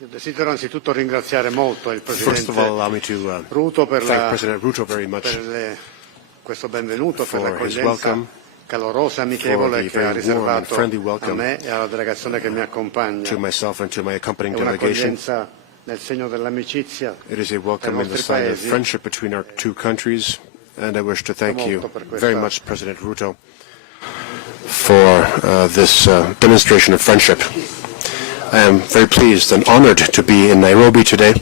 Desidero anzitutto ringraziare molto il First of all, allow me to Ruto per thank President Ruto very much questo benvenuto, per for his l'accoglienza welcome, calorosa e amichevole che ha very warm and riservato friendly a welcome me e alla delegazione che mi accompagna. to myself and to my accompanying È delegation. un'accoglienza nel segno dell'amicizia It is a tra i welcome in the nostri sign of paesi. friendship between our two countries, and I wish to thank you very much, President Ruto, for this demonstration of friendship. I am very pleased and honored to be in Nairobi today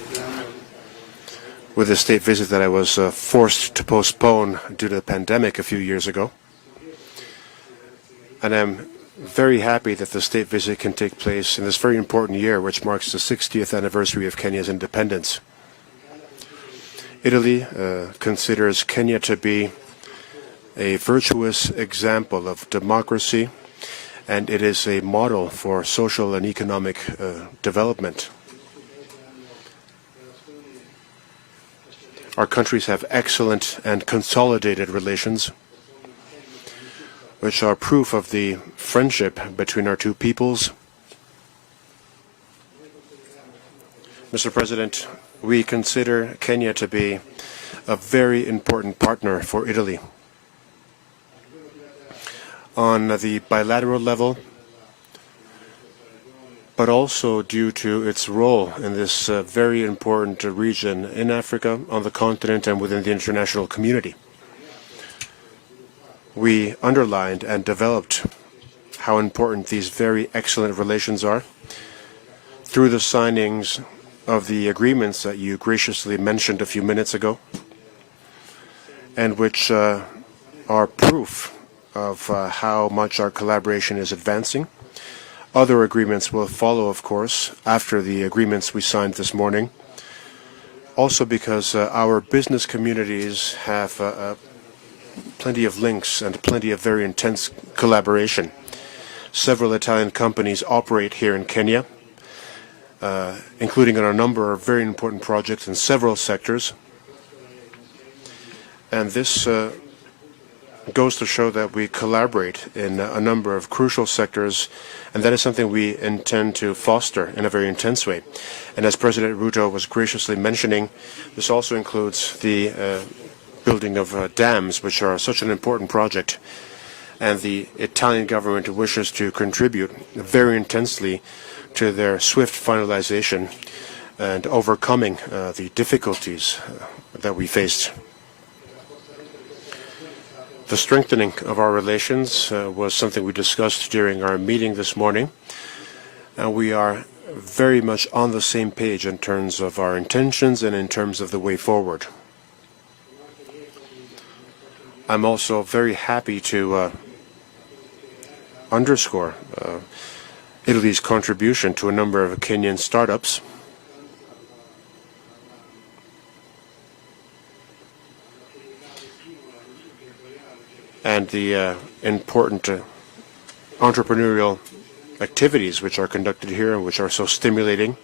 with a state visit that I was forced to postpone due to the pandemic a few years ago. And I'm very happy that the state visit can take place in this very important year, which marks the 60th anniversary of Kenya's independence. Italy considers Kenya to be a virtuous example of democracy, and it is a model for social and economic development. Our countries have excellent and consolidated relations, which are proof of the friendship between our two peoples. Mr. President, we consider Kenya to be a very important partner for Italy. On the bilateral level, but also due to its role in this very important region in Africa, on the continent, and within the international community. We underlined and developed how important these very excellent relations are through the signings of the agreements that you graciously mentioned a few minutes ago, and which are proof of how much our collaboration is advancing. Other agreements will follow, of course, after the agreements we signed this morning, also because our business communities have plenty of links and plenty of very intense collaboration. Several Italian companies operate here in Kenya, including on a number of very important projects in several sectors. And this goes to show that we collaborate in a number of crucial sectors, and that is something we intend to foster in a very intense way. And as President Ruto was graciously mentioning, this also includes the building of dams, which are such an important project, and the Italian government wishes to contribute very intensely to their swift finalization and overcoming the difficulties that we faced. The strengthening of our relations was something we discussed during our meeting this morning, and we are very much on the same page in terms of our intentions and in terms of the way forward. I'm also very happy to underscore Italy's contribution to a number of Kenyan startups. And the important entrepreneurial activities which are conducted here and which are so stimulating.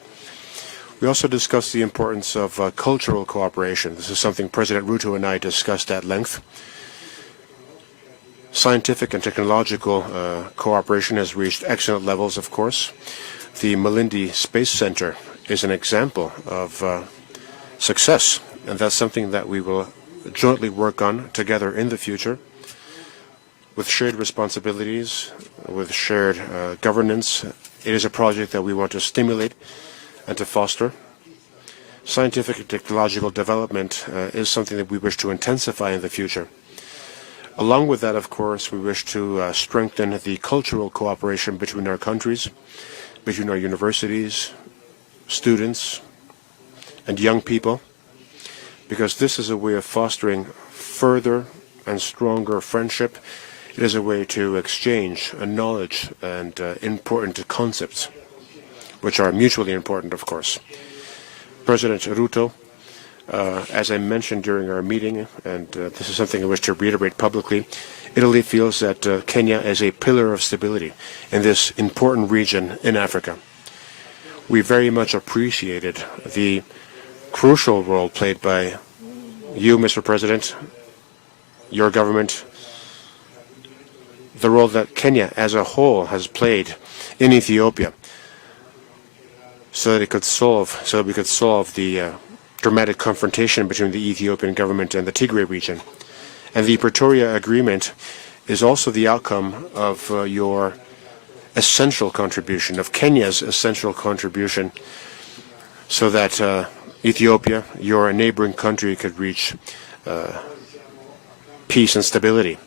We also discussed the importance of cultural cooperation. This is something President Ruto and I discussed at length. Scientific and technological cooperation has reached excellent levels, of course. The Malindi Space Center is an example of success, and that's something that we will jointly work on together in the future, with shared responsibilities, with shared governance. It is a project that we want to stimulate and to foster. Scientific and technological development is something that we wish to intensify in the future. Along with that, of course, we wish to strengthen the cultural cooperation between our countries, between our universities, students, and young people, because this is a way of fostering further and stronger friendship. It is a way to exchange knowledge and important concepts, which are mutually important, of course. President Ruto, as I mentioned during our meeting, and this is something I wish to reiterate publicly, Italy feels that Kenya is a pillar of stability in this important region in Africa. We very much appreciated the crucial role played by you, Mr. President, your government, the role that Kenya as a whole has played in Ethiopia. so that we could solve the dramatic confrontation between the Ethiopian government and the Tigray region. And the Pretoria Agreement is also the outcome of your essential contribution, of Kenya's essential contribution, so that Ethiopia, your neighboring country, could reach peace and stability.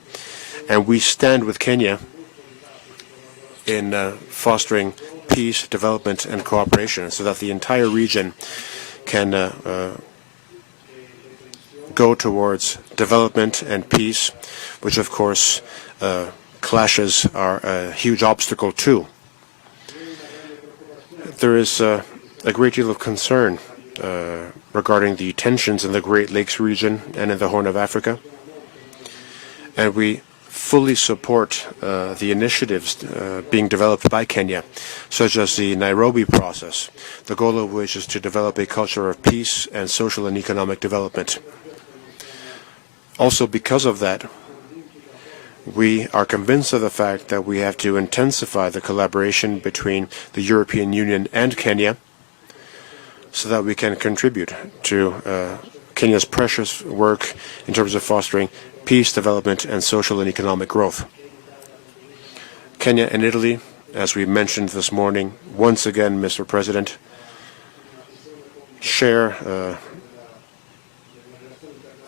And we stand with Kenya in fostering peace, development, and cooperation, so that the entire region can go towards development and peace, which of course clashes are a huge obstacle too. There is a great deal of concern regarding the tensions in the Great Lakes region and in the Horn of Africa, and we fully support the initiatives being developed by Kenya, such as the Nairobi process, the goal of which is to develop a culture of peace and social and economic development. Also, because of that, we are convinced of the fact that we have to intensify the collaboration between the European Union and Kenya so that we can contribute to Kenya's precious work in terms of fostering peace, development, and social and economic growth. Kenya and Italy, as we mentioned this morning, once again, Mr. President, share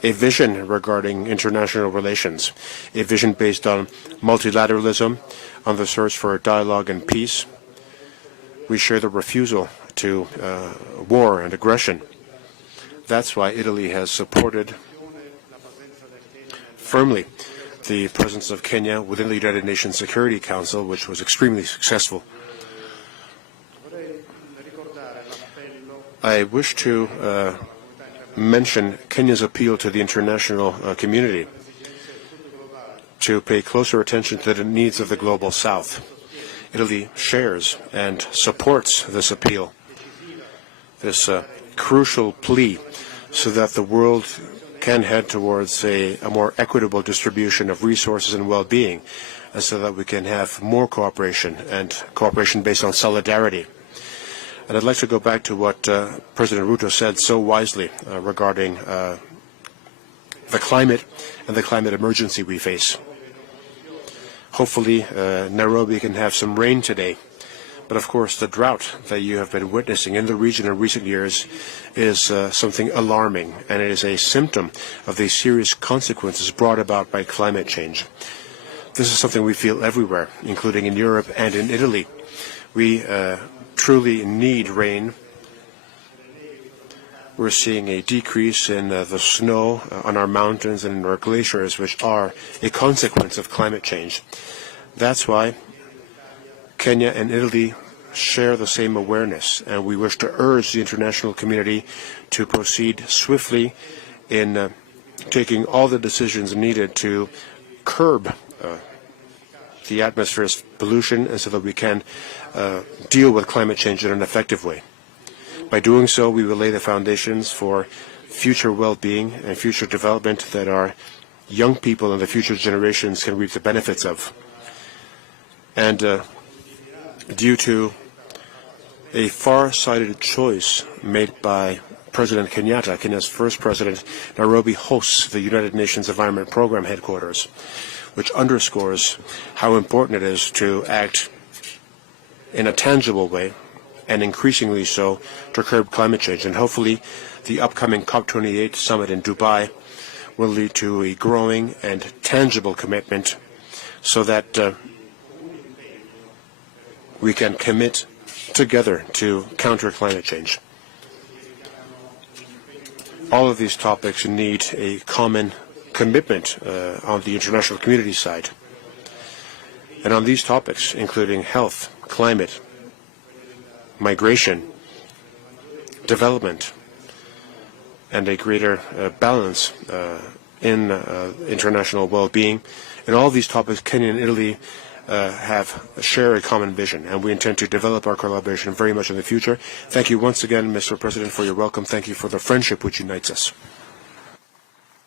a vision regarding international relations, a vision based on multilateralism, on the search for dialogue and peace. We share the refusal to war and aggression. That's why Italy has supported firmly the presence of Kenya within the United Nations Security Council, which was extremely successful. I wish to mention Kenya's appeal to the international community to pay closer attention to the needs of the global South. Italy shares and supports this appeal, this crucial plea, so that the world can head towards a more equitable distribution of resources and well-being, and so that we can have more cooperation, and cooperation based on solidarity. And I'd like to go back to what President Ruto said so wisely regarding the climate and the climate emergency we face. Hopefully, Nairobi can have some rain today. But of course, the drought that you have been witnessing in the region in recent years is something alarming, and it is a symptom of the serious consequences brought about by climate change. This is something we feel everywhere, including in Europe and in Italy. We truly need rain. We're seeing a decrease in the snow on our mountains and in our glaciers, which are a consequence of climate change. That's why Kenya and Italy share the same awareness, and we wish to urge the international community to proceed swiftly in taking all the decisions needed to curb the atmosphere's pollution, and so that we can deal with climate change in an effective way. By doing so, we will lay the foundations for future well-being and future development that our young people and the future generations can reap the benefits of. And due to a far-sighted choice made by President Kenyatta, Kenya's first president, Nairobi hosts the United Nations Environment Program headquarters, which underscores how important it is to act in a tangible way, and increasingly so, to curb climate change. And hopefully the upcoming COP28 summit in Dubai will lead to a growing and tangible commitment so that we can commit together to counter climate change. All of these topics need a common commitment on the international community side. And on these topics, including health, climate, migration, development, and a greater balance in international well-being, and all these topics, Kenya and Italy share a common vision, and we intend to develop our collaboration very much in the future. Thank you once again, Mr. President, for your welcome. Thank you for the friendship which unites us.